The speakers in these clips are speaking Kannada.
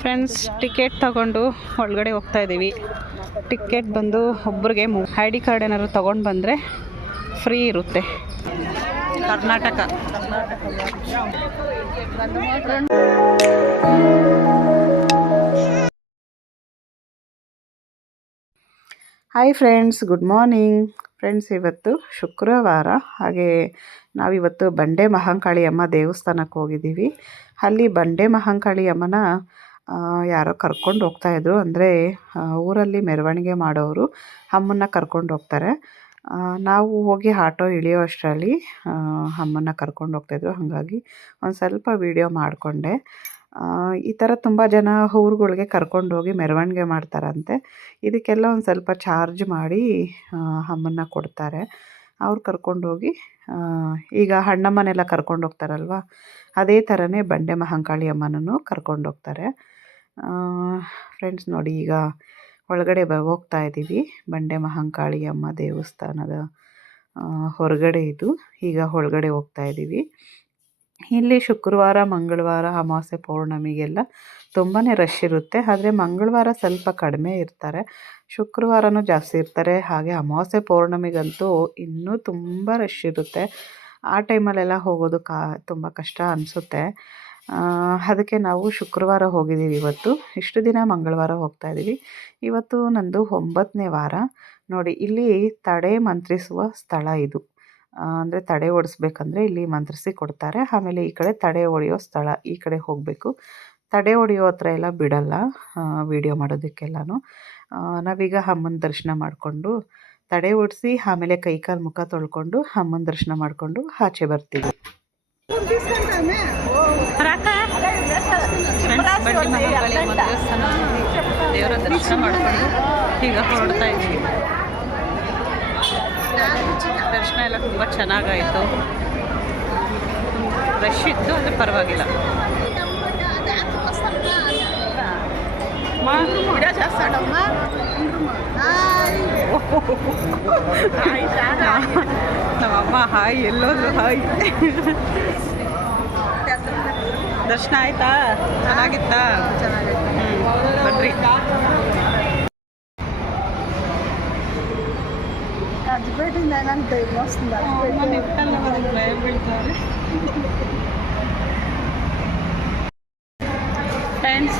ಫ್ರೆಂಡ್ಸ್ ಟಿಕೆಟ್ ತಗೊಂಡು ಒಳಗಡೆ ಹೋಗ್ತಾ ಇದ್ದೀವಿ. ಟಿಕೆಟ್ ಬಂದು ಒಬ್ರಿಗೆ ಮೂ ಐ ಡಿ ಕಾರ್ಡ್ ಏನಾದ್ರು ತಗೊಂಡು ಬಂದರೆ ಫ್ರೀ ಇರುತ್ತೆ. Karnataka. Hi friends good morning friends ಇವತ್ತು ಶುಕ್ರವಾರ. ಹಾಗೆ ನಾವಿವತ್ತು ಬಂಡೆ ಮಹಾಂಕಾಳಿ ಅಮ್ಮ ದೇವಸ್ಥಾನಕ್ಕೆ ಹೋಗಿದ್ದೀವಿ. ಅಲ್ಲಿ ಬಂಡೆ ಮಹಾಂಕಾಳಿ ಅಮ್ಮನ ಯಾರೋ ಕರ್ಕೊಂಡು ಹೋಗ್ತಾಯಿದ್ರು ಅಂದರೆ ಊರಲ್ಲಿ ಮೆರವಣಿಗೆ ಮಾಡೋರು ಅಮ್ಮನ್ನ ಕರ್ಕೊಂಡು ಹೋಗ್ತಾರೆ. ನಾವು ಹೋಗಿ ಆಟೋ ಇಳಿಯೋ ಅಷ್ಟರಲ್ಲಿ ಅಮ್ಮನ್ನ ಕರ್ಕೊಂಡು ಹೋಗ್ತಾಯಿದ್ರು ಹಾಗಾಗಿ ಒಂದು ಸ್ವಲ್ಪ ವೀಡಿಯೋ ಮಾಡಿಕೊಂಡೆ. ಈ ಥರ ತುಂಬ ಜನ ಊರುಗಳಿಗೆ ಕರ್ಕೊಂಡು ಹೋಗಿ ಮೆರವಣಿಗೆ ಮಾಡ್ತಾರಂತೆ. ಇದಕ್ಕೆಲ್ಲ ಒಂದು ಸ್ವಲ್ಪ ಚಾರ್ಜ್ ಮಾಡಿ ಅಮ್ಮನ್ನ ಕೊಡ್ತಾರೆ. ಅವ್ರು ಕರ್ಕೊಂಡೋಗಿ ಈಗ ಅಣ್ಣಮ್ಮನೆಲ್ಲ ಕರ್ಕೊಂಡು ಹೋಗ್ತಾರಲ್ವ? ಅದೇ ಥರನೇ ಬಂಡೆ ಮಹಾಂಕಾಳಿ ಅಮ್ಮನೂ ಕರ್ಕೊಂಡು ಹೋಗ್ತಾರೆ. ಫ್ರೆಂಡ್ಸ್ ನೋಡಿ ಈಗ ಒಳಗಡೆ ಬ, ಹೋಗ್ತಾ ಇದ್ದೀವಿ. ಬಂಡೆ ಮಹಾಂಕಾಳಿ ಅಮ್ಮ ದೇವಸ್ಥಾನದ ಹೊರಗಡೆ ಇದು. ಈಗ ಒಳಗಡೆ ಹೋಗ್ತಾ ಇದ್ದೀವಿ. ಇಲ್ಲಿ ಶುಕ್ರವಾರ, ಮಂಗಳವಾರ ಅಮಾವಾಸ್ಯೆ ಪೌರ್ಣಮಿಗೆಲ್ಲ ತುಂಬಾ ರಶ್ ಇರುತ್ತೆ. ಆದರೆ ಮಂಗಳವಾರ ಸ್ವಲ್ಪ ಕಡಿಮೆ ಇರ್ತಾರೆ. ಶುಕ್ರವಾರನೂ ಜಾಸ್ತಿ ಇರ್ತಾರೆ. ಹಾಗೆ ಅಮಾವಾಸ್ಯೆ ಪೌರ್ಣಮಿಗಂತೂ ಇನ್ನೂ ತುಂಬ ರಶ್ ಇರುತ್ತೆ. ಆ ಟೈಮಲ್ಲೆಲ್ಲ ಹೋಗೋದು ಕಾ, ತುಂಬ ಕಷ್ಟ ಅನಿಸುತ್ತೆ. ಅದಕ್ಕೆ ನಾವು ಶುಕ್ರವಾರ ಹೋಗಿದ್ದೀವಿ ಇವತ್ತು. ಇಷ್ಟು ದಿನ ಮಂಗಳವಾರ ಹೋಗ್ತಾ ಇದ್ದೀವಿ. ಇವತ್ತು ನಂದು ಒಂಬತ್ತನೇ ವಾರ. ನೋಡಿ, ಇಲ್ಲಿ ತಡೆ ಮಂತ್ರಿಸುವ ಸ್ಥಳ ಇದು. ಅಂದರೆ ತಡೆ ಓಡಿಸ್ಬೇಕಂದ್ರೆ ಇಲ್ಲಿ ಮಂತ್ರಿಸಿ ಕೊಡ್ತಾರೆ. ಆಮೇಲೆ ಈ ಕಡೆ ತಡೆ ಹೊಡೆಯೋ ಸ್ಥಳ ಈ ಕಡೆ ಹೋಗಬೇಕು. ತಡೆ ಹೊಡೆಯೋ ಹತ್ರ ಎಲ್ಲ ಬಿಡಲ್ಲ ವಿಡಿಯೋ ಮಾಡೋದಕ್ಕೆಲ್ಲನೂ. ನಾವೀಗ ಅಮ್ಮನ ದರ್ಶನ ಮಾಡಿಕೊಂಡು ತಡೆ ಓಡಿಸಿ ಆಮೇಲೆ ಕೈಕಾಲು ಮುಖ ತೊಳ್ಕೊಂಡು ಅಮ್ಮನ ದರ್ಶನ ಮಾಡಿಕೊಂಡು ಆಚೆ ಬರ್ತೀವಿ. ದೇವರ ದರ್ಶನ ಮಾಡಿಕೊಂಡು ಈಗ ಹೊರಡ್ತಾ ಇದ್ವಿ ದರ್ಶನ ಎಲ್ಲ ತುಂಬ ಚೆನ್ನಾಗಾಯಿತು. ರಶ್ ಇತ್ತು ಅಂದ್ರೆ ಪರವಾಗಿಲ್ಲ. ನಮ್ಮಮ್ಮ ಹಾಯ್. ಎಲ್ಲೋದ್ರು ಹಾಯ್. ದರ್ಶನ ಆಯ್ತಾ? ಚೆನ್ನಾಗಿತ್ತಾ? ಚೆನ್ನಾಗಿತ್ತು ಬನ್ರಿ. ರಾಜಪೇಟೆಯಿಂದ ಏನಂತ ಮಸ್ತ್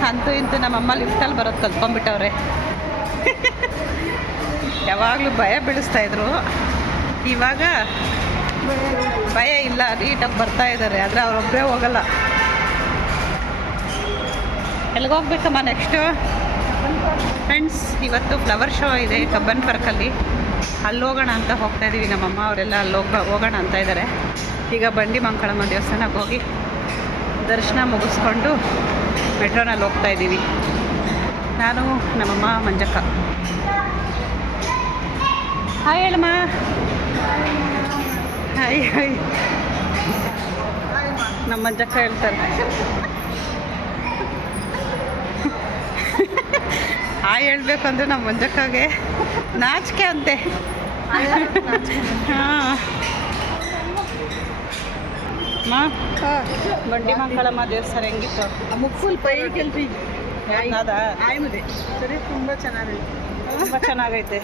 ಅಂತೂ ಇಂತೂ ನಮ್ಮಮ್ಮ ಲಿಫ್ಟಲ್ಲಿ ಬರೋದು ಕಲ್ತ್ಕೊಂಡ್ಬಿಟ್ಟವ್ರೆ. ಯಾವಾಗಲೂ ಭಯ ಬೀಳಿಸ್ತಾ ಇದ್ರು. ಇವಾಗ ಭಯ ಇಲ್ಲ, ನೀಟಾಗಿ ಬರ್ತಾ ಇದ್ದಾರೆ ಆದರೆ ಅವರೊಬ್ಬರೇ ಹೋಗಲ್ಲ. ಎಲ್ಲಿಗೆ ಹೋಗ್ಬೇಕಮ್ಮ ನೆಕ್ಸ್ಟು ಫ್ರೆಂಡ್ಸ್ ಇವತ್ತು ಫ್ಲವರ್ ಶೋ ಇದೆ ಕಬ್ಬನ್ ಪಾರ್ಕಲ್ಲಿ ಅಲ್ಲಿ. ಹೋಗೋಣ ಅಂತ ಹೋಗ್ತಾ ಇದ್ದೀವಿ ನಮ್ಮಮ್ಮ ಅವರೆಲ್ಲ ಅಲ್ಲಿ ಹೋಗ ಹೋಗೋಣ ಅಂತ ಇದ್ದಾರೆ ಈಗ ಬಂಡಿ ಮಂಕಳಮ್ಮ ದೇವಸ್ಥಾನಕ್ಕೆ ಹೋಗಿ ದರ್ಶನ ಮುಗಿಸ್ಕೊಂಡು ಮೆಟ್ರೋನಲ್ಲಿ ಹೋಗ್ತಾ ಇದ್ದೀವಿ. ನಾನು ನಮ್ಮಮ್ಮ ಮಂಜಕ್ಕ. ಹಾಯ್ ಹೇಳಮ್ಮ. ಹಾಯ್ ಹಾಯ್ ನಮ್ಮ ಮಂಜಕ್ಕ ಹೇಳ್ತಾರೆ. ಹಾಯ್ ಹೇಳ್ಬೇಕು ಅಂದರೆ ನಮ್ಮ ಮಂಜಕ್ಕಗೆ ನಾಚಿಕೆ ಅಂತೆ. ಹಾಂ. ಮಾ ಬಂಡಿ ಮಂಗಳಮ್ಮ ದೇವಸ್ಥಾನ ಹೆಂಗಿತ್ತು? ಮುಕ್ಕುಲ್ ಪೈ ಕೆಲ್ರಿ ಅದ? ಆಯ್ಮದೆ ಸರಿ ತುಂಬ ಚೆನ್ನಾಗೈತೆ. ತುಂಬ ಚೆನ್ನಾಗೈತೆ.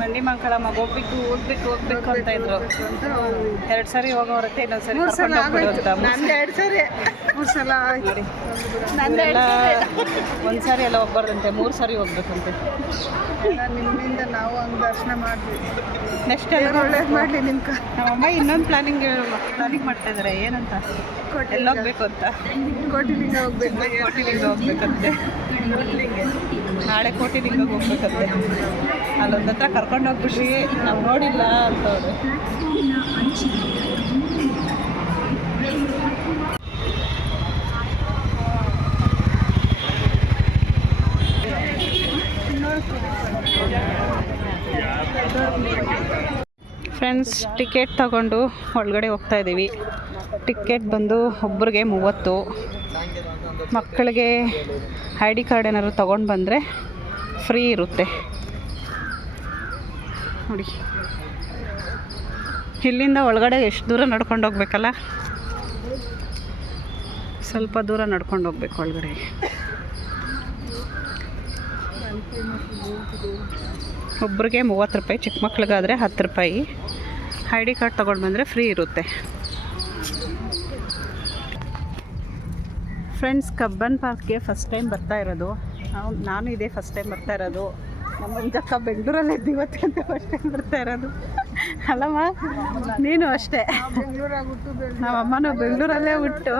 ಬಂಡಿ ಮಂಕಳಮ್ಮ ಹೋಗ್ಬಿಟ್ಟು ಹೋಗ್ಬೇಕು ಹೋಗ್ಬೇಕು ಅಂತ ಇದ್ರು. ಎರಡು ಸರಿ ಹೋಗೋರತ್ತೆ ಇನ್ನೊಂದು ಸರಿ ಕರ್ಕೊಂಡು ಹೋಗ್ಬಿಡು ಅಂತ ಎರಡು ಸರಿ. ಮೂರು ಸಲ ನೋಡಿ. ಎಲ್ಲ ಒಂದು ಸಾರಿ ಎಲ್ಲ ಹೋಗ್ಬಾರ್ದಂತೆ. ಮೂರು ಸಾರಿ ಹೋಗ್ಬೇಕಂತೆ. ನಿಮ್ಮಿಂದ ನಾವು ಹಂಗೆ ದರ್ಶನ ಮಾಡಿದ್ವಿ ನೆಕ್ಸ್ಟ್ ಎಲ್ಲ ಒಳ್ಳೇದು ಮಾಡಲಿ ನಿಮ್ಕ ನಮ್ಮಮ್ಮ ಇನ್ನೊಂದು ಪ್ಲಾನಿಂಗ್ ಪ್ಲಾನಿಂಗ್ ಮಾಡ್ತಾ ಇದ್ದಾರೆ ಏನಂತ? ಎಲ್ಲಿ ಹೋಗ್ಬೇಕು ಅಂತ ಕೋಟಿಲಿಂಗ ಹೋಗ್ಬೇಕು ಕೋಟಿಲಿಂಗ ಹೋಗ್ಬೇಕಂತೆ. ನಾಳೆ ಕೋಟಿಲಿಂಗ ಹೋಗ್ಬೇಕಂತೆ. ಅಲ್ಲೊಂದತ್ರ ಕರ್ಕೊಂಡು ಹೋಗ್ಬಿಟ್ರಿ ನಾವು ನೋಡಿಲ್ಲ ಅಂತವ್ರು ಫ್ರೆಂಡ್ಸ್ ಟಿಕೆಟ್ ತಗೊಂಡು ಒಳಗಡೆ ಹೋಗ್ತಾ ಇದ್ದೀವಿ. ಟಿಕೆಟ್ ಬಂದು ಒಬ್ರಿಗೆ ಮೂವತ್ತು. ಮಕ್ಕಳಿಗೆ ಐ ಡಿ ಕಾರ್ಡ್ ಏನಾದ್ರು ತೊಗೊಂಡು ಬಂದರೆ ಫ್ರೀ ಇರುತ್ತೆ. ನೋಡಿ. ಇಲ್ಲಿಂದ ಒಳಗಡೆ ಎಷ್ಟು ದೂರ ನಡ್ಕೊಂಡು ಹೋಗ್ಬೇಕಲ್ಲ? ಸ್ವಲ್ಪ ದೂರ ನಡ್ಕೊಂಡು ಹೋಗ್ಬೇಕು ಒಳಗಡೆ. ಒಬ್ರಿಗೆ ಮೂವತ್ತು ರೂಪಾಯಿ, ಚಿಕ್ಕ ಮಕ್ಳಿಗಾದರೆ ಹತ್ತು ರೂಪಾಯಿ. ಐ ಡಿ ಕಾರ್ಡ್ ತೊಗೊಂಡು ಬಂದರೆ ಫ್ರೀ ಇರುತ್ತೆ. ಫ್ರೆಂಡ್ಸ್ ಕಬ್ಬನ್ ಪಾರ್ಕ್ಗೆ ಫಸ್ಟ್ ಟೈಮ್ ಬರ್ತಾ ಇರೋದು. ನಾನು ಇದೇ ಫಸ್ಟ್ ಟೈಮ್ ಬರ್ತಾ ಇರೋದು. ನಮ್ಮ ಮುಂಜಕ್ಕ ಬೆಂಗಳೂರಲ್ಲೇ ಇವತ್ತು ಅಂತ ಫಸ್ಟ್ ಟೈಮ್ ಬರ್ತಾ ಇರೋದು. ಅಲ್ಲಮ್ಮ, ನೀನು ಅಷ್ಟೇ. ನಮ್ಮ ಅಮ್ಮನೂ ಬೆಂಗಳೂರಲ್ಲೇ ಹುಟ್ಟು.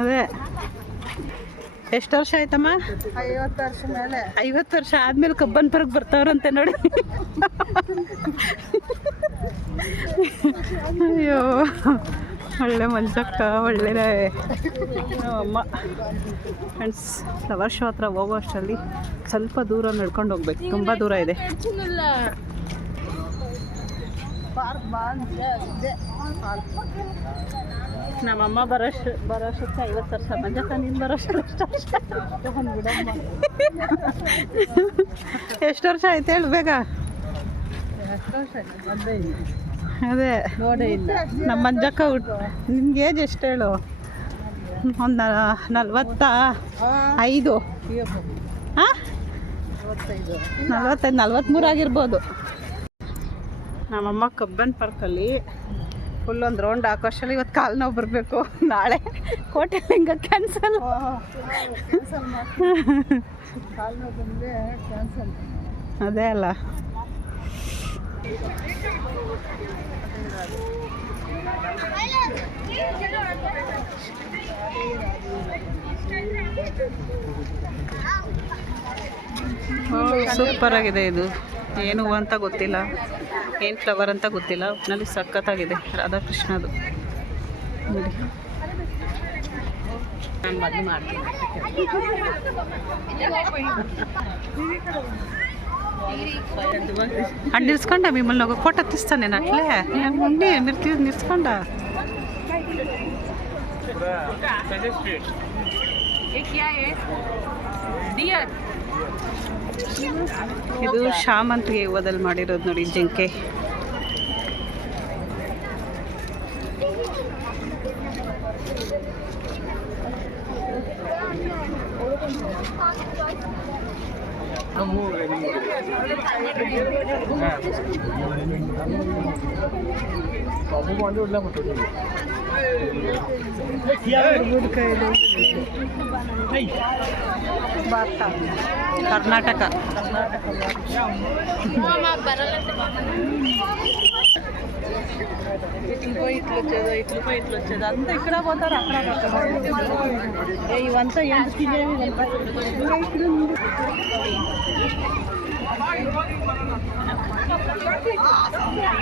ಅದೇ. ಎಷ್ಟು ವರ್ಷ ಆಯ್ತಮ್ಮ? ಐವತ್ತು ವರ್ಷ ಮೇಲೆ. ಐವತ್ತು ವರ್ಷ ಆದ್ಮೇಲೆ ಕಬ್ಬನ್ ಪರ್ಗ್ ಬರ್ತಾವ್ರಂತೆ ನೋಡಿ. ಅಯ್ಯೋ ಒಳ್ಳೆ ಮಂಜಕ್ಕ ಒಳ್ಳೆ ಅಮ್ಮ. ಫ್ರೆಂಡ್ಸ್ ಫ್ಲವರ್ ಶೋ ಹತ್ರ ಹೋಗೋ ಅಷ್ಟರಲ್ಲಿ ಸ್ವಲ್ಪ ದೂರ ನಡ್ಕೊಂಡು ಹೋಗ್ಬೇಕು. ತುಂಬ ದೂರ ಇದೆ. ಪಾರ್ಕ್. ನಮ್ಮಮ್ಮ ಬರೋಷ್ ಬರೋಷ್ಟಕ್ಕೆ ಐವತ್ತು ವರ್ಷ ಮಂಜಕ್ಕ ನೀನು ಬರೋಷ್ಟು ಎಷ್ಟು ವರ್ಷ ಆಯ್ತು ಹೇಳು ಬೇಗ. ಅದೇ. ನೋಡಿ ನಮ್ಮ ಮಂಜಕ್ಕ ಹುಟ್ಟು ನಿಮ್ಗೆ ಏಜ್ ಎಷ್ಟು ಹೇಳು? ಒಂದು ನಲ್ವತ್ತ ಐದು. ಹಾಂ? ನಲ್ವತ್ತೈದು ನಲ್ವತ್ತ್ಮೂರು ಆಗಿರ್ಬೋದು. ನಮ್ಮಮ್ಮ ಕಬ್ಬನ್ ಪಾರ್ಕಲ್ಲಿ ಫುಲ್ ಒಂದು ರೌಂಡ್ ಹಾಕೋಷ್ಟಲ್ಲಿ ಇವತ್ತು ಕಾಲು ನೋವು ಬರಬೇಕು. ನಾಳೆ ಕೋಟೆ ಲಿಂಗ ಕ್ಯಾನ್ಸಲ್ ಅದೇ ಅಲ್ಲ. ಸೂಪರ್ ಆಗಿದೆ ಇದು. ಏನು ಹೂವು ಅಂತ ಗೊತ್ತಿಲ್ಲ. ಏನು ಫ್ಲವರ್ ಅಂತ ಗೊತ್ತಿಲ್ಲ. ಒಟ್ಟಿನಲ್ಲಿ ಸಖತ್ತಾಗಿದೆ. ರಾಧಾಕೃಷ್ಣದು. ನೋಡಿ. ನಾನು ಮದುವೆ ಮಾಡ್ತೀನಿ. ಹಣ್ಣು ನಿಲ್ಸ್ಕೊಂಡ ಮಿಮ್ಮಲ್ಲಿ ಹೋಗೋ ಫೋಟೋ ತಿಸ್ತಾನೆ ನಟ್ಲೆ ಉಂಡಿ ನಿರ್ತಿ ನಿಲ್ಸ್ಕೊಂಡ. ಇದು ಶಾಮಂತಿಗೆ ಹೂವದಲ್ಲಿ ಮಾಡಿರೋದು ನೋಡಿ ಜಿಂಕೆ. വണ്ടി കർണാടക. പറ്റുള്ളൂ ಕರ್ನಾಟಕ ಕರ್ನಾಟಕ ఇట్లపో ఇట్లు వచ్చేదో ఇట్లపో ఇట్లు అంతా ఇక్కడ పోతారు అక్కడ పోతారు. ఇవంతా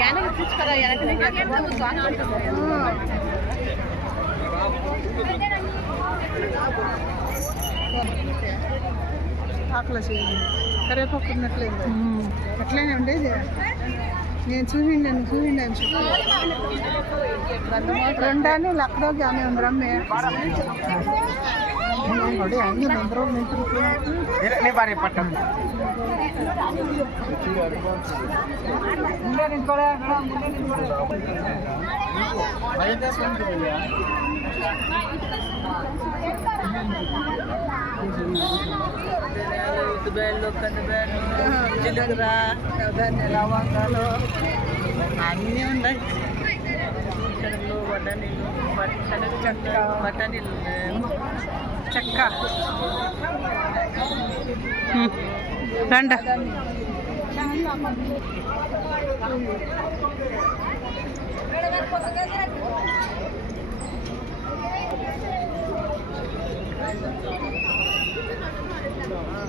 ఎందుకు తీసుకురా ఆకలి చేయండి. కరివేపాకు అట్లనే ఉండేది. నేను చూసిండి నేను చూసిండి అని చెప్పి రెండాన్ని లక్నోకి ఆమె ఉంది రమ్మే ನೋಡಿ ಹಂಗೆ ನಂಬರ್ ఉద్దిబేళ్ళు కందిబేళ్ళు జీలకర్ర లవంగాలు అన్నీ ఉన్నాయి శనగలు వడ్డనీళ్ళు శనగ చెక్క బఠానీలు చెక్క రండ.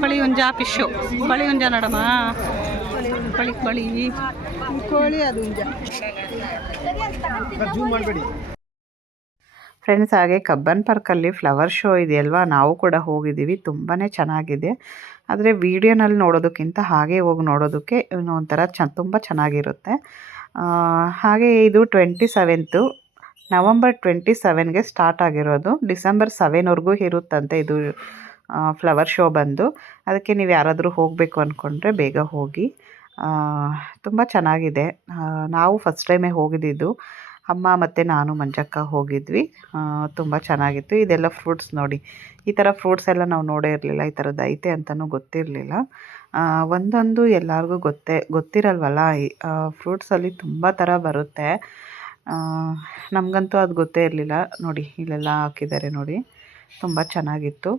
ಬಳಿ ಹುಂಜ ಪಿಶು ಬಳಿ ಬಳಿ ಬಳಿ ಕೋಳಿ ಅದು ಫ್ರೆಂಡ್ಸ್ ಹಾಗೆ ಕಬ್ಬನ್ ಪಾರ್ಕಲ್ಲಿ ಫ್ಲವರ್ ಶೋ ಇದೆಯಲ್ವಾ? ನಾವು ಕೂಡ ಹೋಗಿದ್ದೀವಿ. ತುಂಬಾ ಚೆನ್ನಾಗಿದೆ. ಆದರೆ ವೀಡಿಯೋನಲ್ಲಿ ನೋಡೋದಕ್ಕಿಂತ ಹಾಗೆ ಹೋಗಿ ನೋಡೋದಕ್ಕೆ ಒಂಥರ ಚ ತುಂಬ ಚೆನ್ನಾಗಿರುತ್ತೆ. ಆ, ಹಾಗೆ ಇದು ಟ್ವೆಂಟಿ ಸೆವೆಂತು ನವಂಬರ್ ಟ್ವೆಂಟಿ ಸೆವೆನ್ಗೆ ಸ್ಟಾರ್ಟ್ ಆಗಿರೋದು. ಡಿಸೆಂಬರ್ ಸೆವೆನ್ವರೆಗೂ ಇರುತ್ತಂತೆ ಇದು ಫ್ಲವರ್ ಶೋ ಬಂದು. ಅದಕ್ಕೆ ನೀವು ಯಾರಾದರೂ ಹೋಗಬೇಕು ಅಂದ್ಕೊಂಡ್ರೆ ಬೇಗ ಹೋಗಿ. ತುಂಬ ಚೆನ್ನಾಗಿದೆ. ನಾವು ಫಸ್ಟ್ ಟೈಮೇ ಹೋಗಿದ್ದಿದ್ದು. ಅಮ್ಮ ಮತ್ತು ನಾನು ಮಂಜಕ್ಕ ಹೋಗಿದ್ವಿ. ತುಂಬ ಚೆನ್ನಾಗಿತ್ತು. ಇದೆಲ್ಲ ಫ್ರೂಟ್ಸ್ ನೋಡಿ. ಈ ಥರ ಫ್ರೂಟ್ಸ್ ಎಲ್ಲ ನಾವು ನೋಡೇ ಇರಲಿಲ್ಲ. ಈ ಥರದ್ದು ಐತೆ ಅಂತಲೂ ಗೊತ್ತಿರಲಿಲ್ಲ. ಒಂದೊಂದು ಎಲ್ಲರಿಗೂ ಗೊತ್ತೇ, ಗೊತ್ತಿರಲ್ವಲ್ಲ? ಫ್ರೂಟ್ಸಲ್ಲಿ ತುಂಬ ಥರ ಬರುತ್ತೆ. ನಮಗಂತೂ ಅದು ಗೊತ್ತೇ ಇರಲಿಲ್ಲ. ನೋಡಿ, ಇಲ್ಲೆಲ್ಲ ಹಾಕಿದ್ದಾರೆ ನೋಡಿ. ತುಂಬ ಚೆನ್ನಾಗಿತ್ತು.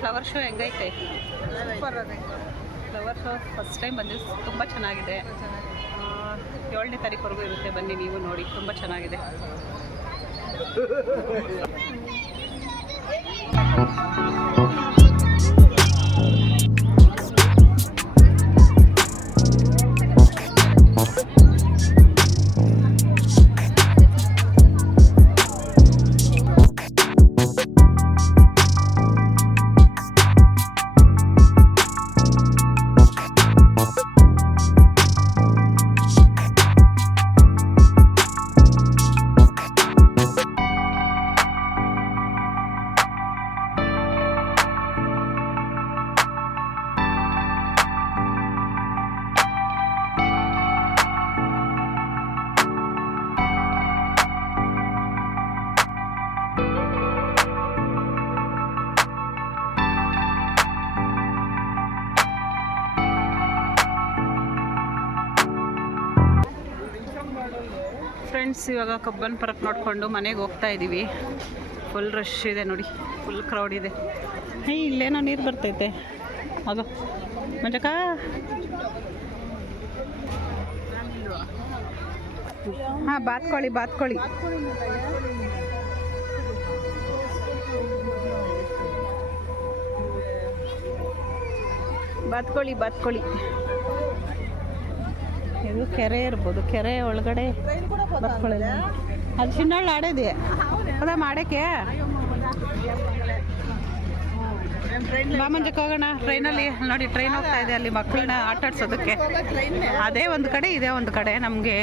ಫ್ಲವರ್ ಶೋ ಹೆಂಗೈತೆ? ಫ್ಲವರ್ ಶೋ ಫಸ್ಟ್ ಟೈಮ್ ಬಂದಿದ್ದು ತುಂಬ ಚೆನ್ನಾಗಿದೆ. ಏಳನೇ ತಾರೀಕುವರೆಗೂ ಇರುತ್ತೆ. ಬನ್ನಿ ನೀವು ನೋಡಿ. ತುಂಬ ಚೆನ್ನಾಗಿದೆ. ಫ್ರೆಂಡ್ಸ್ ಇವಾಗ ಕಬ್ಬನ್ ಪರಕ್ ನೋಡಿಕೊಂಡು ಮನೆಗೆ ಹೋಗ್ತಾ ಇದ್ದೀವಿ ಫುಲ್ ರಶ್ ಇದೆ ನೋಡಿ. ಫುಲ್ ಕ್ರೌಡ್ ಇದೆ. ಹೇ ಇಲ್ಲೇನೋ ನೀರು ಬರ್ತೈತೆ. ಅದು. ಮಂಜಕ್ಕ ಹಾಂ ಬಾತ್ಕೊಳ್ಳಿ ಬಾತ್ಕೊಳ್ಳಿ ಬಾತ್ಕೊಳ್ಳಿ ಬಾತ್ಕೊಳ್ಳಿ ಇದು ಕೆರೆ ಇರ್ಬೋದು. ಕೆರೆ ಒಳಗಡೆ ಅಲ್ಲಿ ಅದು ಚಿನ್ನಳ್ಳ ಆಡೇದೆ ಅದ ಮಾಡಕ್ಕೆ? ಬಾಮಂಜಕ್ಕೆ ಹೋಗೋಣ. ಟ್ರೈನಲ್ಲಿ ನೋಡಿ, ಟ್ರೈನ್ ಹೋಗ್ತಾ ಇದೆ ಅಲ್ಲಿ ಮಕ್ಕಳನ್ನ ಆಟಾಡ್ಸೋದಕ್ಕೆ ಅದೇ ಒಂದು ಕಡೆ, ಇದೇ ಒಂದು ಕಡೆ. ನಮಗೆ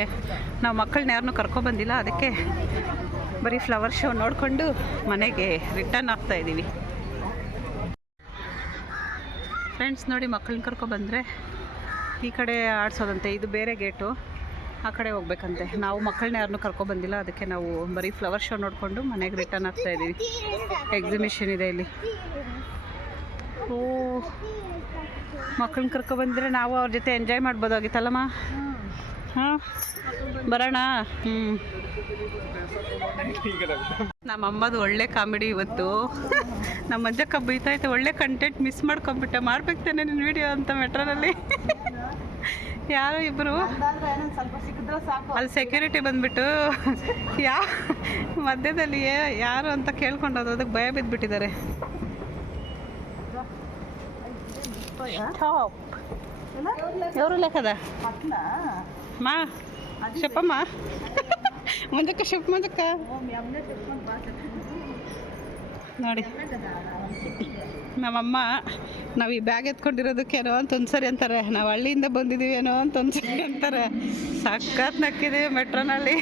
ನಾವು ಮಕ್ಕಳನ್ನ ಯಾರನ್ನೂ ಕರ್ಕೊಬಂದಿಲ್ಲ ಅದಕ್ಕೆ ಬರೀ ಫ್ಲವರ್ ಶೋ ನೋಡಿಕೊಂಡು ಮನೆಗೆ ರಿಟರ್ನ್ ಆಗ್ತಾ ಇದ್ದೀವಿ ಫ್ರೆಂಡ್ಸ್ ನೋಡಿ ಮಕ್ಕಳನ್ನ ಕರ್ಕೊಬಂದರೆ ಈ ಕಡೆ ಆಡಿಸೋದಂತೆ, ಇದು ಬೇರೆ ಗೇಟು. ಆ ಕಡೆ ಹೋಗ್ಬೇಕಂತೆ. ನಾವು ಮಕ್ಕಳನ್ನ ಯಾರನ್ನೂ ಕರ್ಕೊಬಂದಿಲ್ಲ ಅದಕ್ಕೆ ನಾವು ಬರೀ ಫ್ಲವರ್ ಶೋ ನೋಡಿಕೊಂಡು ಮನೆಗೆ ರಿಟರ್ನ್ ಆಗ್ತಾ ಇದ್ದೀವಿ ಎಕ್ಸಿಬಿಷನ್ ಇದೆ ಇಲ್ಲಿ. ಓ, ಮಕ್ಕಳನ್ನ ಕರ್ಕೊಬಂದರೆ ನಾವು ಅವ್ರ ಜೊತೆ ಎಂಜಾಯ್ ಮಾಡ್ಬೋದಾಗಿತ್ತಲ್ಲಮ್ಮ? ಹಾಂ, ಬರೋಣ. ಹ್ಞೂ ನಮ್ಮ ಅಮ್ಮದು ಒಳ್ಳೆ ಕಾಮಿಡಿ ಇವತ್ತು. ನಮ್ಮ ಅಜ್ಜಕ್ಕ ಬೈತಾಯ್ತು ಒಳ್ಳೆ ಕಂಟೆಂಟ್ ಮಿಸ್ ಮಾಡ್ಕೊಂಬಿಟ್ಟೆ ಮಾಡ್ಬೇಕು ತಾನೆ ನಿನ್ನ ವಿಡಿಯೋ ಅಂತ ಮೆಟ್ರೋನಲ್ಲಿ ಯಾರೋ ಇಬ್ಬರು ಸ್ವಲ್ಪ ಸಿಕ್ಕಿದ್ರೆ ಸಾಕು ಅಲ್ಲಿ ಸೆಕ್ಯೂರಿಟಿ ಬಂದ್ಬಿಟ್ಟು ಯಾ ಮಧ್ಯದಲ್ಲಿ ಯಾ- ಯಾರು ಅಂತ ಕೇಳ್ಕೊಂಡು ಅದಕ್ಕೆ ಭಯ ಬಿದ್ದುಬಿಟ್ಟಿದ್ದಾರೆ ఎవరు కదా అట్లా మా చెప్పమ్మా ముందుక్క చెప్పు ముందుక్క ನೋಡಿ. ನಮ್ಮಮ್ಮ, ನಾವು ಈ ಬ್ಯಾಗ್ ಎತ್ಕೊಂಡಿರೋದಕ್ಕೇನೋ ಅಂತ ಒಂದ್ಸರಿ ಅಂತಾರೆ. ನಾವು ಹಳ್ಳಿಯಿಂದ ಬಂದಿದ್ದೀವೇನೋ ಅಂತ ಒಂದ್ಸರಿ ಅಂತಾರೆ. ಸಖತ್ ನಕ್ಕಿದ್ದೀವಿ ಮೆಟ್ರೋನಲ್ಲಿ.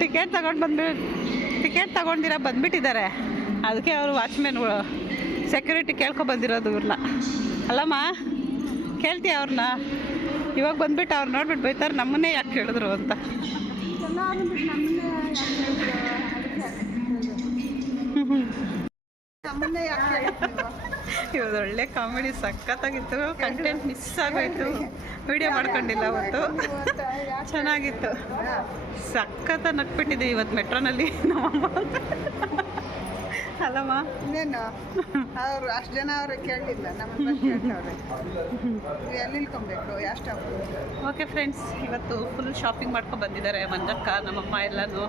ಟಿಕೆಟ್ ತಗೊಂಡು ಬಂದ್ಬಿ ಟಿಕೆಟ್ ತಗೊಂಡಿರ ಬಂದ್ಬಿಟ್ಟಿದ್ದಾರೆ. ಅದಕ್ಕೆ ಅವರು ವಾಚ್ಮೆನ್ಗಳು ಸೆಕ್ಯೂರಿಟಿ ಕೇಳ್ಕೊ ಬಂದಿರೋದು ಇವ್ರನ್ನ ಅಲ್ಲಮ್ಮ, ಕೇಳ್ತೀಯ ಅವ್ರನ್ನ ಇವಾಗ ಬಂದ್ಬಿಟ್ಟು ಅವ್ರು ನೋಡ್ಬಿಟ್ಟು ಬೈತಾರೆ, ನಮ್ಮನ್ನೇ ಯಾಕೆ ಕೇಳಿದ್ರು ಅಂತ. ನಮ್ಮನ್ನೇ ಯಾಕೆ ಇವತ್ತು ಒಳ್ಳೆ ಕಾಮಿಡಿ ಸಖತ್ತಾಗಿತ್ತು. ಕಂಟೆಂಟ್ ಮಿಸ್ ಆಗೋಯ್ತು ವಿಡಿಯೋ ಮಾಡ್ಕೊಂಡಿಲ್ಲ ಅವತ್ತು. ಚೆನ್ನಾಗಿತ್ತು. ಸಖತ್ತ ನಕ್ಬಿಟ್ಟಿದೆ ಇವತ್ತು ಮೆಟ್ರೋನಲ್ಲಿ. ನಮ್ಮಮ್ಮ ಅಲ್ಲಮ್ಮ? ಇನ್ನೇನು? ಅವ್ರು ಅಷ್ಟು ಜನ ಅವ್ರು ಕೇಳಲಿಲ್ಲ ನಮ್ಮ ಕೇಳ್ತವ್ರೆ. ನೀವು ಎಲ್ಲಿ ಇಳ್ಕೊಬೇಕು? ಯಾವ ಸ್ಟಾಪ್ ಓಕೆ ಫ್ರೆಂಡ್ಸ್ ಇವತ್ತು ಫುಲ್ ಶಾಪಿಂಗ್ ಮಾಡ್ಕೊಂಡು ಬಂದಿದ್ದಾರೆ. ಮಂಜಕ್ಕ ನಮ್ಮಮ್ಮ ಎಲ್ಲನೂ.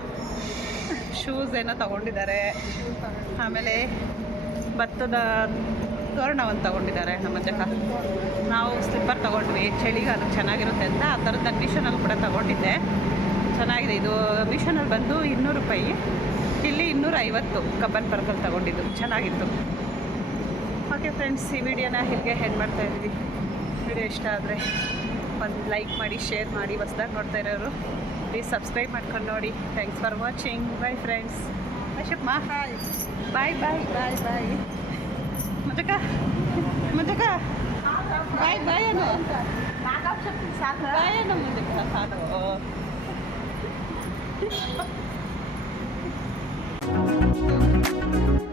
ಶೂಸ್ ಏನೋ ತಗೊಂಡಿದ್ದಾರೆ. ಆಮೇಲೆ ಭತ್ತದ ತೋರಣವನ್ನು ತೊಗೊಂಡಿದ್ದಾರೆ ನಮ್ಮ ಜಕ ನಾವು ಸ್ಲಿಪ್ಪರ್ ತಗೊಂಡ್ವಿ. ಅದು ಚೆನ್ನಾಗಿರುತ್ತೆ ಅಂತ ಆ ಥರದ್ದು ಮಿಷನಲ್ಲಿ ಕೂಡ ತಗೊಂಡಿದ್ದೆ. ಚೆನ್ನಾಗಿದೆ. ಇದು ಮಿಷನಲ್ಲಿ ಬಂದು ಇನ್ನೂರು ರೂಪಾಯಿ. ಇಲ್ಲಿ ಇನ್ನೂರ ಐವತ್ತು ಕಬ್ಬನ್ ಪರ್ಕಲ್ ತಗೊಂಡಿದ್ದು. ಚೆನ್ನಾಗಿತ್ತು. ಓಕೆ ಫ್ರೆಂಡ್ಸ್ ಈ ವಿಡಿಯೋನ ಹೀಗೆ ಹೆಂಗೆ ಮಾಡ್ತಾ ಇದ್ವಿ ವಿಡಿಯೋ ಇಷ್ಟ ಆದರೆ ಒಂದು ಲೈಕ್ ಮಾಡಿ ಶೇರ್ ಮಾಡಿ, ಹೊಸ್ದಾಗಿ ನೋಡ್ತಾ ಇರೋರು ಪ್ಲೀಸ್ ಸಬ್ಸ್ಕ್ರೈಬ್ ಮಾಡ್ಕೊಂಡು ನೋಡಿ. Thanks for watching bye friends Ashok ಮಾ Bye, bye, bye, bye. Madaka. Madaka. Bye, bye, ano? Nakakaw siya sa akin. Bye, ano, madaka sa akin. Thank you.